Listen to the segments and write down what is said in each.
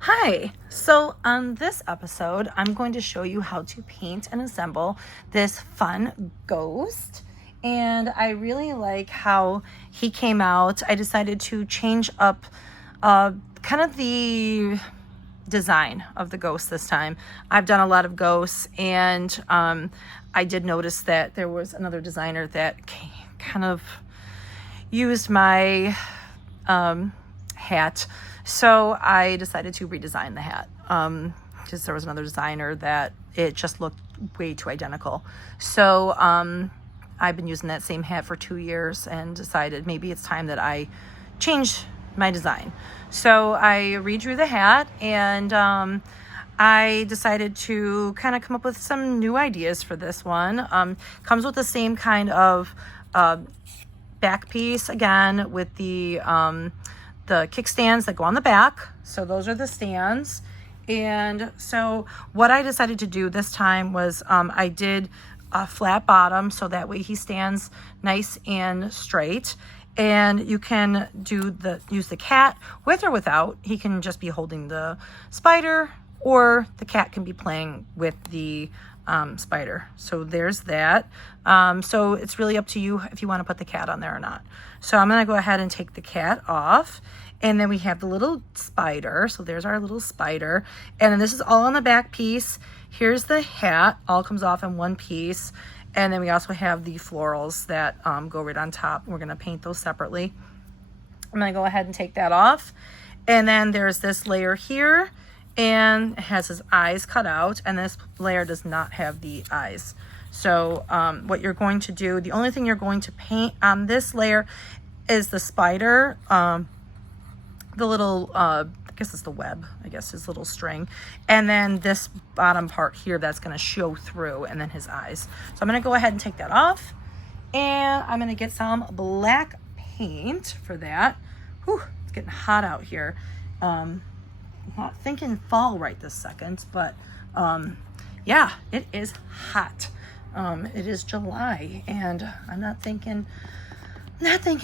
Hi, so on this episode, I'm going to show you how to paint and assemble this fun ghost. And I really like how he came out. I decided to change up kind of the design of the ghost this time. I've done a lot of ghosts, and I did notice that there was another designer that kind of used my hat. So I decided to redesign the hat because there was another designer that it just looked way too identical. So I've been using that same hat for 2 years and decided maybe it's time that I change my design. So I redrew the hat, and I decided to kind of come up with some new ideas for this one. Comes with the same kind of back piece again, with the kickstands that go on the back. So those are the stands. And so what I decided to do this time was I did a flat bottom, so that way he stands nice and straight. And you can use the cat with or without. He can just be holding the spider, or the cat can be playing with the spider. So there's that. So it's really up to you if you want to put the cat on there or not. So I'm going to go ahead and take the cat off. And then we have the little spider. So there's our little spider. And then this is all on the back piece. Here's the hat. All comes off in one piece. And then we also have the florals that go right on top. We're going to paint those separately. I'm going to go ahead and take that off. And then there's this layer here, and it has his eyes cut out, and this layer does not have the eyes. So what you're going to do, the only thing you're going to paint on this layer is the spider, the little, I guess it's the web, I guess his little string, and then this bottom part here that's going to show through, and then his eyes. So I'm going to go ahead and take that off, and I'm going to get some black paint for that. Whew, it's getting hot out here. I'm not thinking fall right this second, but yeah, it is hot. It is July, and I'm not thinking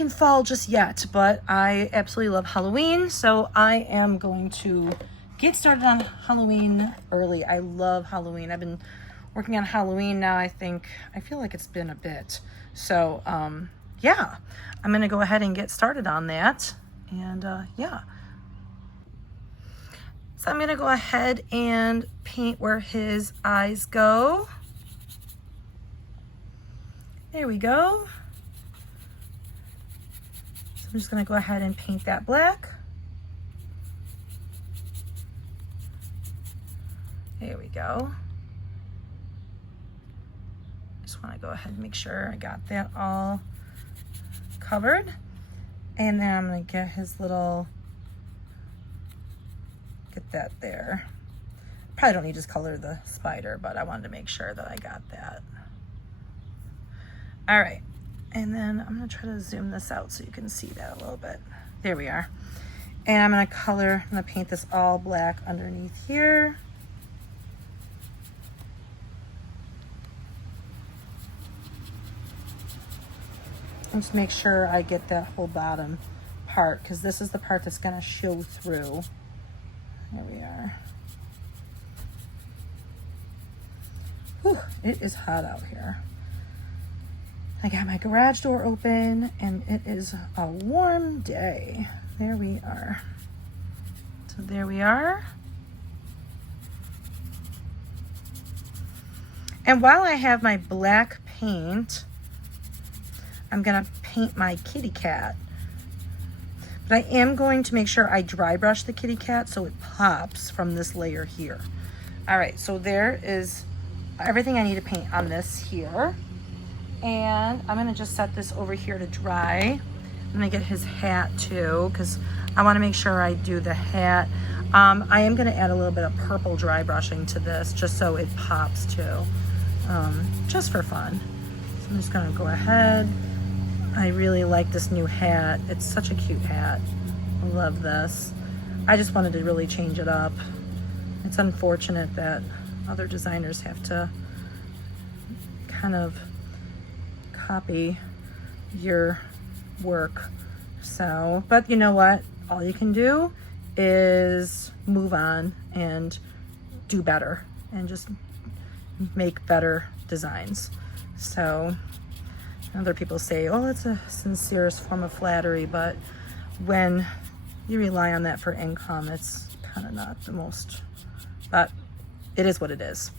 fall just yet, but I absolutely love Halloween, so I am going to get started on Halloween early. I love Halloween. I've been working on Halloween now, I feel like it's been a bit. So yeah, I'm gonna go ahead and get started on that. And yeah, so I'm gonna go ahead and paint where his eyes go. There we go. So I'm just gonna go ahead and paint that black. There we go. Just want to go ahead and make sure I got that all covered. And then I'm going to get his little, get that there. Probably don't need to color the spider, but I wanted to make sure that I got that. All right. And then I'm going to try to zoom this out so you can see that a little bit. There we are. And I'm going to paint this all black underneath here. And just make sure I get that whole bottom part, because this is the part that's going to show through. There we are. Whew, it is hot out here. I got my garage door open, and it is a warm day. There we are. So there we are. And while I have my black paint, I'm gonna paint my kitty cat. But I am going to make sure I dry brush the kitty cat so it pops from this layer here. All right, so there is everything I need to paint on this here. And I'm gonna just set this over here to dry. I'm gonna get his hat too, because I wanna make sure I do the hat. I am gonna add a little bit of purple dry brushing to this just so it pops too, just for fun. So I'm just gonna go ahead. I really like this new hat. It's such a cute hat. I love this. I just wanted to really change it up. It's unfortunate that other designers have to kind of copy your work. So, but you know what? All you can do is move on and do better and just make better designs. So other people say, oh, it's a sincerest form of flattery, but when you rely on that for income, it's kind of not the most, but it is what it is.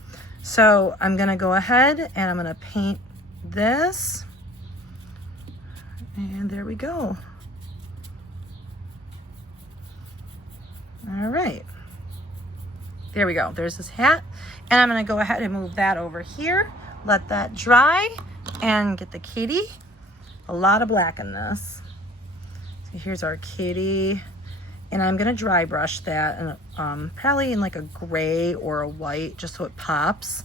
So I'm gonna go ahead and I'm gonna paint this, and there we go. All right, there we go. There's this hat, and I'm gonna go ahead and move that over here, let that dry, and get the kitty. A lot of black in this. So here's our kitty, and I'm gonna dry brush that, and probably in like a gray or a white, just so it pops,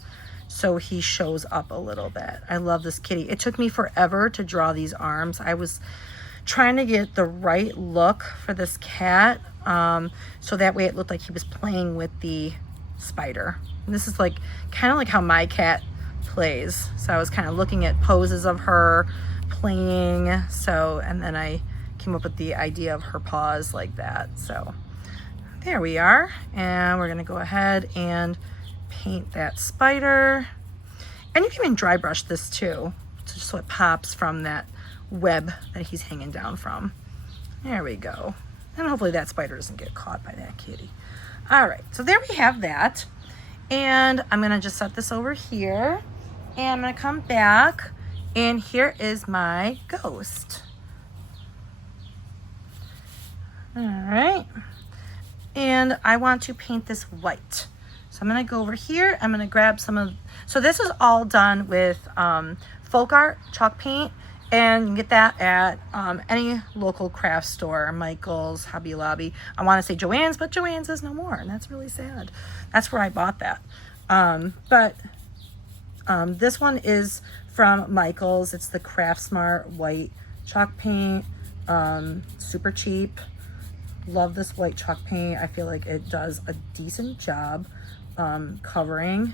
so he shows up a little bit. I love this kitty. It took me forever to draw these arms. I was trying to get the right look for this cat, so that way it looked like he was playing with the spider. And this is like kind of like how my cat plays. So I was kind of looking at poses of her playing. So, and then I came up with the idea of her paws like that. So there we are. And we're gonna go ahead and paint that spider. And you can even dry brush this too, just so it pops from that web that he's hanging down from. There we go. And hopefully that spider doesn't get caught by that kitty. All right, so there we have that. And I'm gonna just set this over here, and I'm gonna come back, and here is my ghost. All right, and I want to paint this white. So I'm gonna go over here, I'm gonna grab some of, so this is all done with folk art chalk paint, and you can get that at any local craft store, Michael's, Hobby Lobby. I want to say Joann's, but Joann's is no more, and that's really sad. That's where I bought that. This one is from Michael's. It's the Craft Smart white chalk paint, super cheap. Love this white chalk paint. I feel like it does a decent job covering.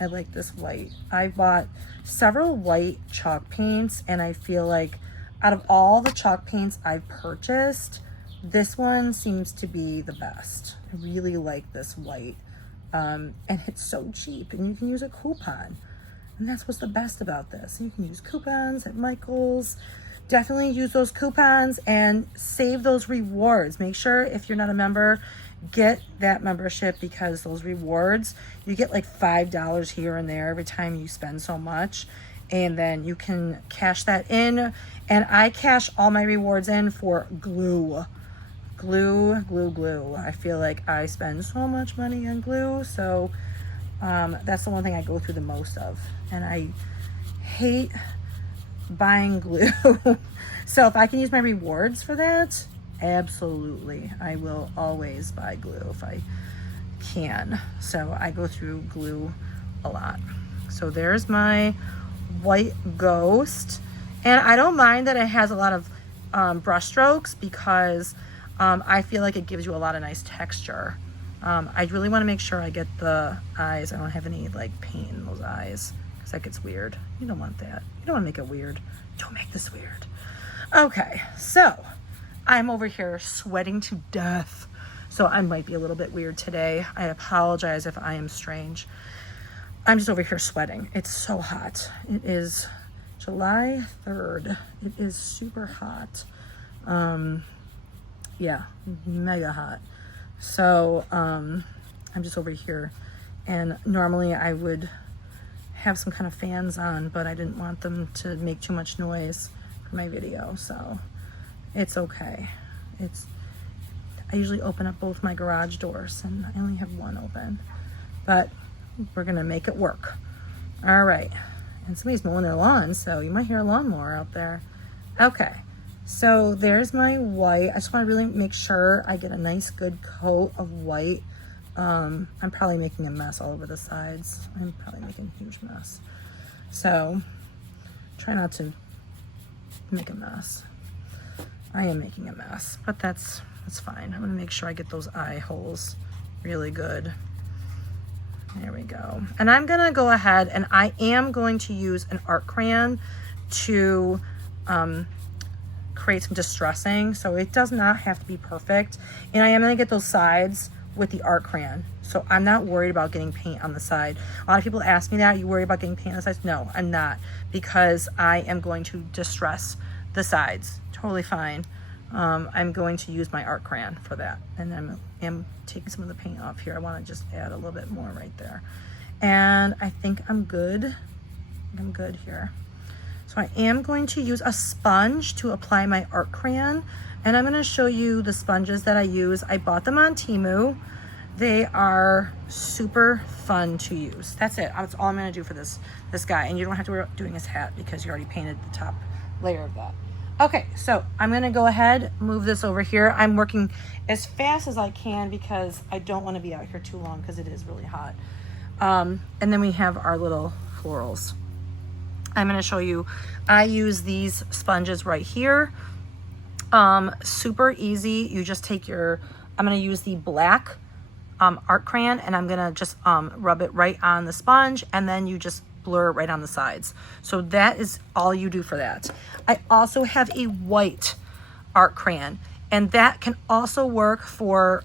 I like this white. I bought several white chalk paints, and I feel like out of all the chalk paints I've purchased, this one seems to be the best. I really like this white, and it's so cheap, and you can use a coupon, and that's what's the best about this. You can use coupons at Michael's. Definitely use those coupons and save those rewards. Make sure, if you're not a member, get that membership, because those rewards, you get like $5 here and there every time you spend so much, and then you can cash that in. And I cash all my rewards in for glue. I feel like I spend so much money on glue, so that's the one thing I go through the most of, and I hate buying glue. So if I can use my rewards for that, absolutely, I will always buy glue if I can. So I go through glue a lot. So there's my white ghost, and I don't mind that it has a lot of brush strokes, because I feel like it gives you a lot of nice texture. I really want to make sure I get the eyes. I don't have any like paint in those eyes, because that gets weird. You don't want that. You don't want to make it weird. Don't make this weird. Okay, so I'm over here sweating to death, so I might be a little bit weird today. I apologize if I am strange. I'm just over here sweating. It's so hot. It is July 3rd. It is super hot. Yeah, mega hot. So I'm just over here, and normally I would have some kind of fans on, but I didn't want them to make too much noise for my video, so it's okay. I usually open up both my garage doors, and I only have one open, but we're gonna make it work. All right, and somebody's mowing their lawn, so you might hear a lawnmower out there. Okay, so there's my white. I just want to really make sure I get a nice good coat of white. I'm probably making a mess all over the sides. I'm probably making a huge mess, so try not to make a mess. I am making a mess, but that's fine. I'm gonna make sure I get those eye holes really good. There we go. And I'm gonna go ahead, and I am going to use an art crayon to create some distressing. So it does not have to be perfect. And I am gonna get those sides with the art crayon. So I'm not worried about getting paint on the side. A lot of people ask me that, you worry about getting paint on the sides? No, I'm not, because I am going to distress the sides. Totally fine. I'm going to use my art crayon for that. And I'm taking some of the paint off here. I wanna just add a little bit more right there. And I think I'm good. I'm good here. So I am going to use a sponge to apply my art crayon. And I'm gonna show you the sponges that I use. I bought them on Temu. They are super fun to use. That's it. That's all I'm gonna do for this guy. And you don't have to worry about doing his hat because you already painted the top layer of that. Okay, so I'm gonna go ahead, move this over here. I'm working as fast as I can because I don't wanna be out here too long because it is really hot. And then we have our little florals. I'm gonna show you, I use these sponges right here. Super easy. You just take I'm gonna use the black art crayon, and I'm gonna just rub it right on the sponge, and then you just blur it right on the sides. So that is all you do for that. I also have a white art crayon, and that can also work for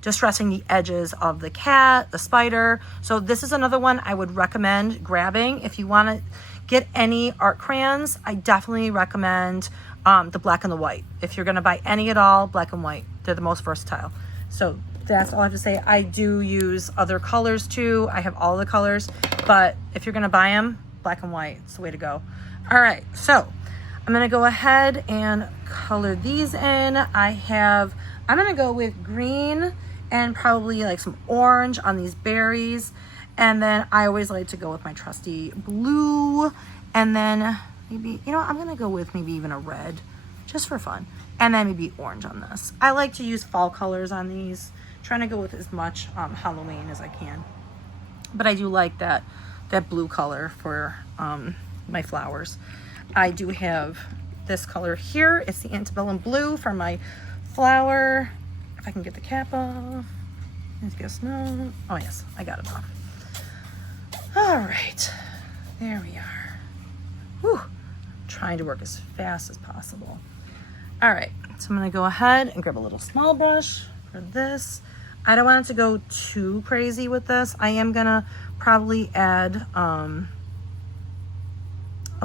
distressing the edges of the cat, the spider. So this is another one I would recommend grabbing. If you want to get any art crayons, I definitely recommend the black and the white. If you're going to buy any at all, black and white. They're the most versatile. So that's all I have to say. I do use other colors too. I have all the colors, but if you're going to buy them, black and white, it's the way to go. All right, so I'm going to go ahead and color these in. I'm going to go with green and probably like some orange on these berries. And then I always like to go with my trusty blue. And then maybe, I'm going to go with maybe even a red just for fun. And then maybe orange on this. I like to use fall colors on these. Trying to go with as much Halloween as I can. But I do like that blue color for my flowers. I do have this color here. It's the antebellum blue for my flower. If I can get the cap off. I guess no. Oh yes, I got it off. All right, there we are. Whew. Trying to work as fast as possible. All right, so I'm gonna go ahead and grab a little small brush for this. I don't want it to go too crazy with this. I am gonna probably add a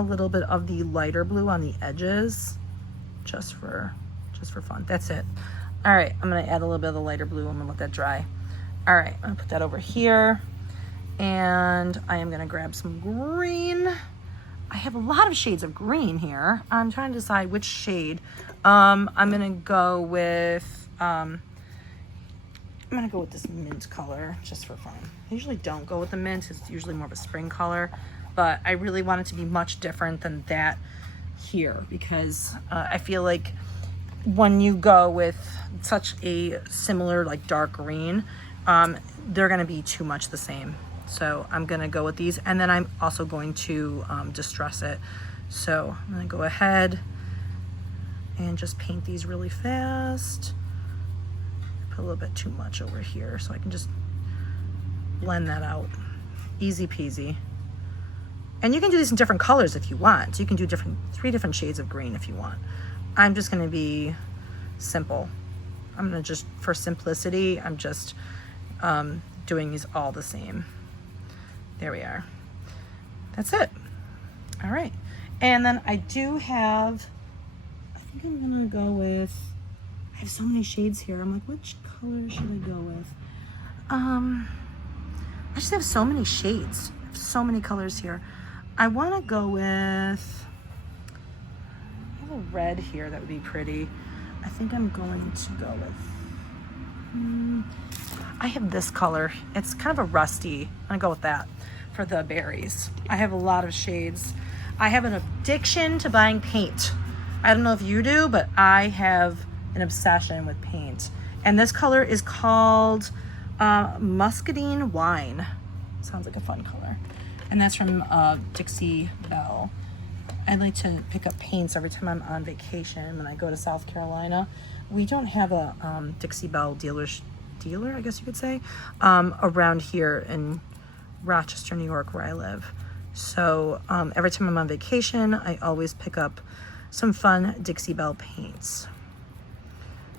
little bit of the lighter blue on the edges, just for fun. That's it. All right, I'm gonna add a little bit of the lighter blue. I'm gonna let that dry. All right, I'm gonna put that over here, and I am gonna grab some green. I have a lot of shades of green here. I'm trying to decide which shade. I'm gonna go with this mint color just for fun. I usually don't go with the mint. It's usually more of a spring color, but I really want it to be much different than that here because I feel like when you go with such a similar like dark green, they're gonna be too much the same. So I'm gonna go with these, and then I'm also going to distress it. So I'm gonna go ahead and just paint these really fast. Put a little bit too much over here so I can just blend that out. Easy peasy. And you can do these in different colors if you want. So you can do 3 different shades of green if you want. I'm just gonna be simple. I'm gonna just, for simplicity, I'm just doing these all the same. There we are. That's it. All right. And then I do have, I think I'm gonna go with, I have so many shades here. I'm like, which color should I go with? I just have so many shades. I have so many colors here. I wanna go with, I have a red here that would be pretty. I think I'm going to go with, I have this color. It's kind of a rusty. I'm gonna go with that for the berries. I have a lot of shades. I have an addiction to buying paint. I don't know if you do, but I have an obsession with paint. And this color is called Muscadine Wine. Sounds like a fun color. And that's from Dixie Belle. I like to pick up paints every time I'm on vacation when I go to South Carolina. We don't have a Dixie Belle dealer, I guess you could say, around here in Rochester, New York, where I live. So every time I'm on vacation, I always pick up some fun Dixie Belle paints.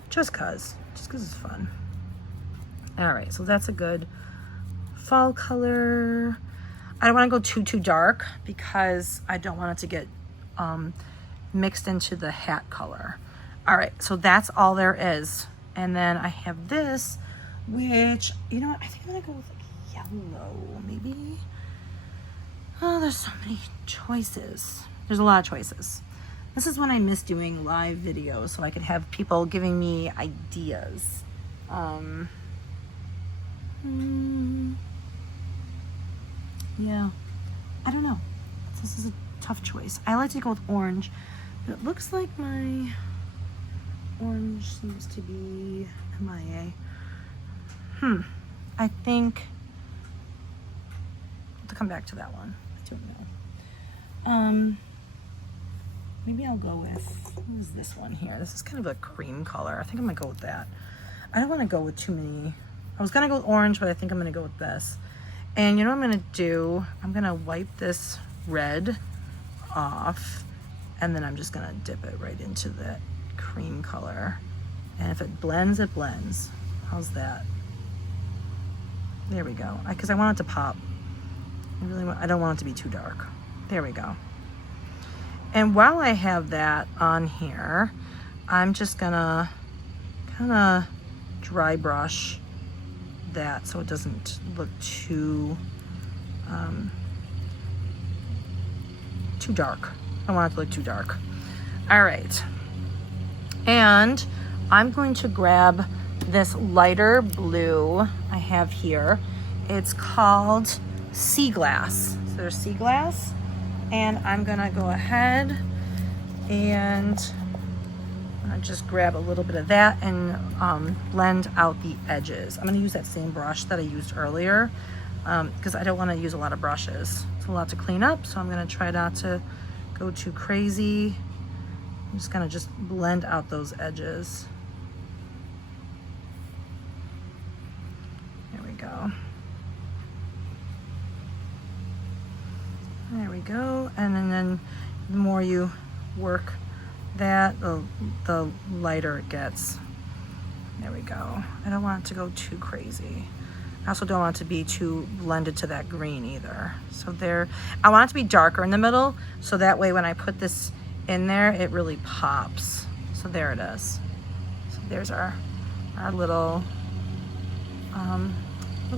Just cause it's fun. All right, so that's a good fall color. I don't want to go too dark because I don't want it to get mixed into the hat color. All right, so that's all there is. And then I have this, which, you know what, I think I'm gonna go with like yellow, maybe. Oh, there's so many choices. There's a lot of choices. This is when I miss doing live videos so I could have people giving me ideas. Yeah, I don't know. This is a tough choice. I like to go with orange, but it looks like my orange seems to be MIA. I think I'll have to come back to that one. I don't know. Maybe I'll go with, what is this one here? This is kind of a cream color. I think I'm gonna go with that. I don't want to go with too many. I was gonna go with orange, but I think I'm gonna go with this. And you know what I'm gonna do? I'm gonna wipe this red off, and then I'm just gonna dip it right into that cream color. And if it blends, it blends. How's that? There we go. Because I want it to pop. I don't want it to be too dark. There we go. And while I have that on here, I'm just gonna kind of dry brush that so it doesn't look too dark. I don't want it to look too dark. All right. And I'm going to grab this lighter blue I have here. It's called Sea Glass. So there's Sea Glass. And I'm gonna go ahead and just grab a little bit of that and blend out the edges. I'm gonna use that same brush that I used earlier because I don't wanna use a lot of brushes. It's a lot to clean up, so I'm gonna try not to go too crazy. I'm just gonna blend out those edges. There we go. There we go. And then the more you work that, the lighter it gets. There we go. I don't want it to go too crazy. I also don't want it to be too blended to that green either. So there, I want it to be darker in the middle, so that way when I put this in there, it really pops. So there it is. So there's our little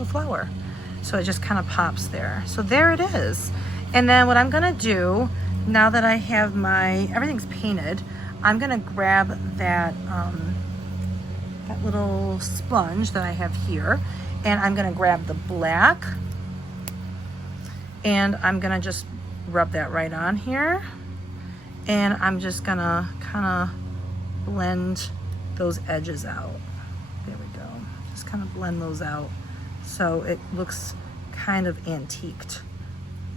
flower. So it just kind of pops there. So there it is. And then what I'm gonna do, now that I have everything's painted, I'm gonna grab that that little sponge that I have here, and I'm gonna grab the black, and I'm gonna just rub that right on here, and I'm just gonna kind of blend those edges out. There we go. Just kind of blend those out so it looks kind of antiqued.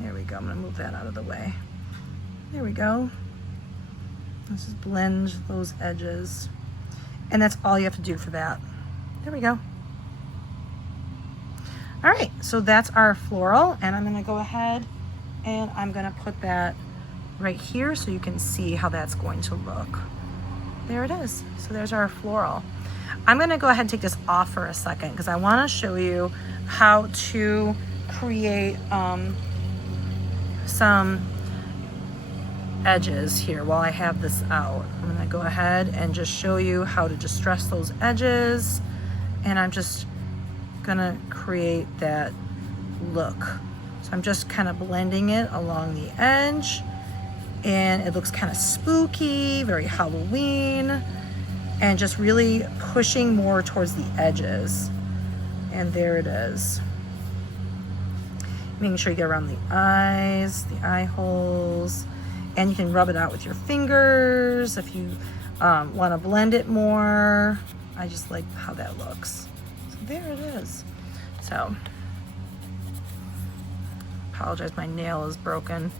There we go. I'm gonna move that out of the way. There we go. Let's just blend those edges. And that's all you have to do for that. There we go. All right, so that's our floral, and I'm gonna go ahead and I'm gonna put that right here so you can see how that's going to look. There it is. So there's our floral. I'm gonna go ahead and take this off for a second because I wanna show you how to create some edges here while I have this out. I'm gonna go ahead and just show you how to distress those edges, and I'm just gonna create that look. So I'm just kind of blending it along the edge, and it looks kind of spooky, very Halloween, and just really pushing more towards the edges. And there it is. Making sure you get around the eyes, the eye holes, and you can rub it out with your fingers if you want to blend it more. I just like how that looks. So there it is. So, apologize, my nail is broken.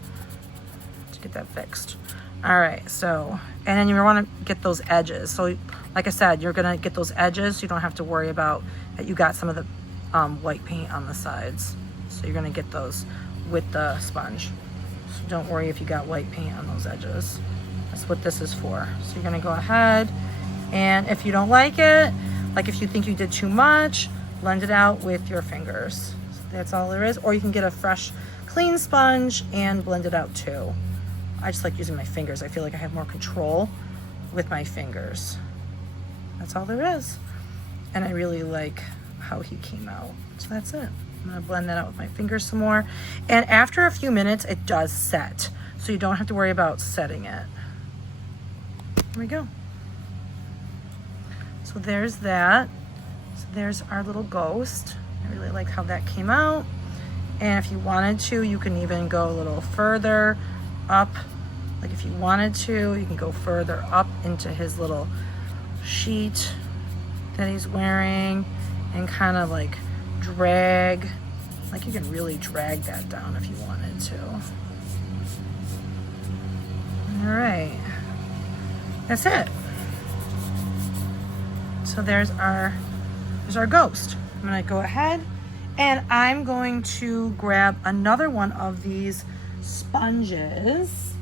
Let's get that fixed. All right, so, and then you want to get those edges. So, like I said, you're gonna get those edges. So you don't have to worry about that you got some of the white paint on the sides. So you're gonna get those with the sponge. So don't worry if you got white paint on those edges. That's what this is for. So you're gonna go ahead, and if you don't like it, like if you think you did too much, blend it out with your fingers. So that's all there is. Or you can get a fresh, clean sponge and blend it out too. I just like using my fingers. I feel like I have more control with my fingers. That's all there is. And I really like how he came out. So that's it. I'm gonna blend that out with my fingers some more. And after a few minutes, it does set. So you don't have to worry about setting it. Here we go. So there's that. So there's our little ghost. I really like how that came out. And if you wanted to, you can even go a little further up. Like if you wanted to, you can go further up into his little sheet that he's wearing and kind of like drag. Like you can really drag that down if you wanted to. All right. That's it. So there's our ghost. I'm gonna go ahead and I'm going to grab another one of these sponges.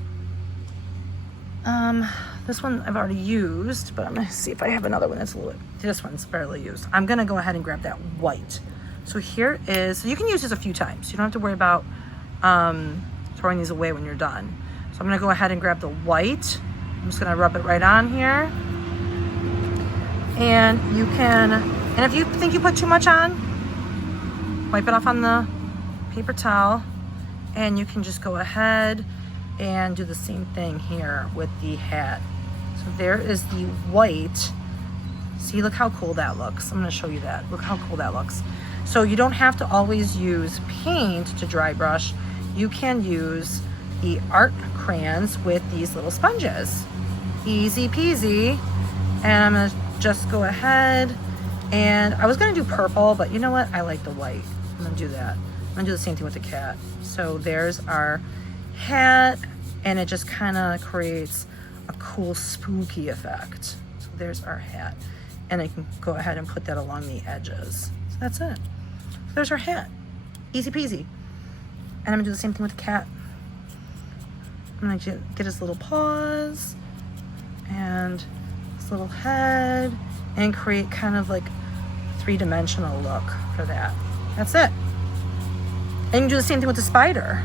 This one I've already used, but I'm gonna see if I have another one that's a little, this one's barely used. I'm gonna go ahead and grab that white. So here is, so you can use this a few times. You don't have to worry about throwing these away when you're done. So I'm gonna go ahead and grab the white. I'm just gonna rub it right on here. And you can, and if you think you put too much on, wipe it off on the paper towel, and you can just go ahead and do the same thing here with the hat. So there is the white. See, look how cool that looks. I'm gonna show you that. Look how cool that looks. So you don't have to always use paint to dry brush. You can use the art crayons with these little sponges. Easy peasy. And I'm gonna just go ahead, and I was gonna do purple, but you know what? I like the white. I'm gonna do that. I'm gonna do the same thing with the cat. So there's our hat, and it just kind of creates a cool spooky effect. So there's our hat, and I can go ahead and put that along the edges. So that's it. So there's our hat. Easy peasy. And I'm gonna do the same thing with the cat. I'm gonna get his little paws and his little head and create kind of like a three-dimensional look for that. That's it. And you can do the same thing with the spider.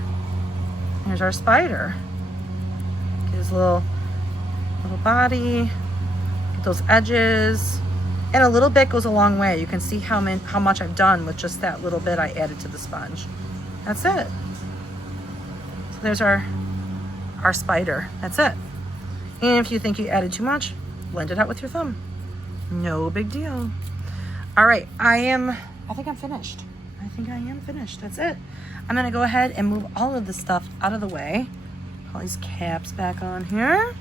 Here's our spider. Get his little body, get those edges, and a little bit goes a long way. You can see how much I've done with just that little bit I added to the sponge. That's it. So there's our spider. That's it. And if you think you added too much, blend it out with your thumb. No big deal. All right, I think I'm finished. I think I am finished. That's it. I'm gonna go ahead and move all of this stuff out of the way. All these caps back on here.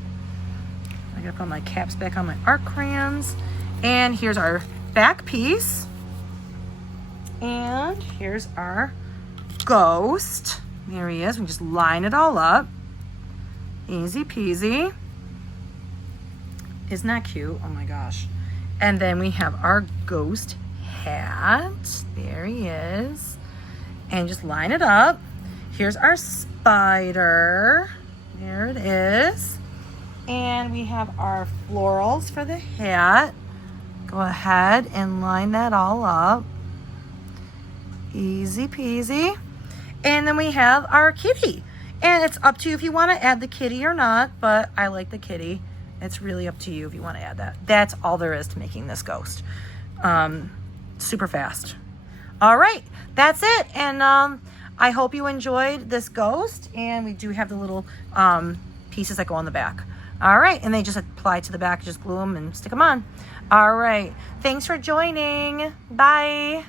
I gotta put my caps back on my art crayons. And here's our back piece. And here's our ghost. There he is. We just line it all up. Easy peasy. Isn't that cute? Oh my gosh. And then we have our ghost hat. There he is. And just line it up. Here's our spider. There it is. And we have our florals for the hat. Go ahead and line that all up. Easy peasy. And then we have our kitty. And it's up to you if you want to add the kitty or not, but I like the kitty. It's really up to you if you want to add that. That's all there is to making this ghost. Super fast. All right, that's it. And I hope you enjoyed this ghost. And we do have the little pieces that go on the back. All right, and they just apply to the back, just glue them and stick them on. All right, thanks for joining. Bye.